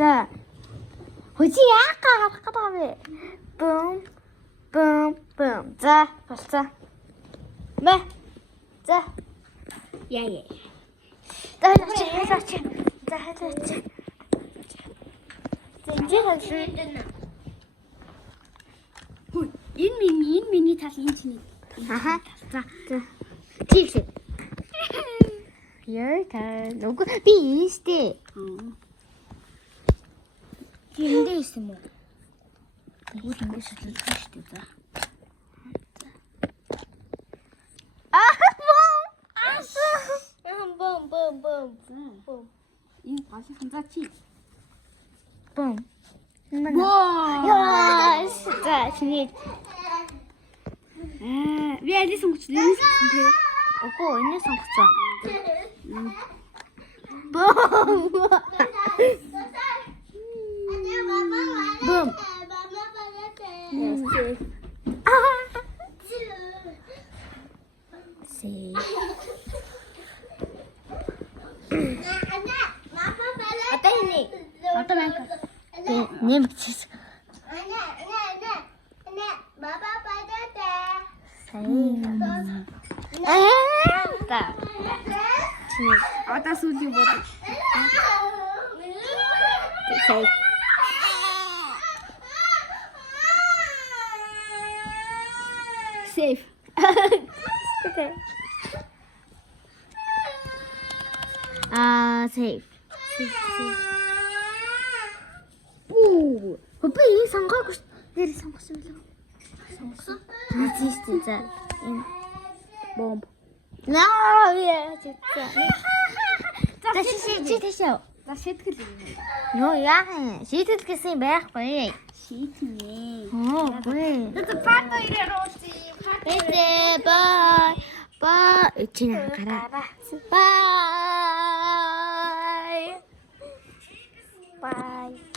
За. Хожи яагаа гарах гэдэг юм бэ? Бум. Бум. Бум. За, болцоо. Мэ. За. Яа. Хайлаач. За, хайлаач. Зинжи хайлаа. Хүй, энэ миний тал энэ чиний. Аха. За. Тийш. Your turn. Нүг би ийстэй. Тэндээ исэн мө. Тэгвэл ингэ шалгах шүү дээ. За. Бум. Энэ гашхан за чи. Бум. Воо. Яа, за чиний. Би аль сонгочлоо тий. Окоо, энэ сонгоцоо. Бум. Бум. Си. Одоо мэн. Нэмчихсэн. Та. Одоо сүүлийн бод. Сэй. Safe. Okay. Safe. Бүү. Хөөе энэ сонгоогүй шүү. Нэр сонгосон юм лээ. Сонгосон. Мэдээстэй за. Энэ Бомб. наа яа чицца. За чи тэшээ. За шийтгэл юм. Нөө яахан шийдэл гэсэн байхгүй. Шийтгэнэ. Үгүй. За пато ирээрөөси. Бай. Бай. Чи гараа. Bye. Bye.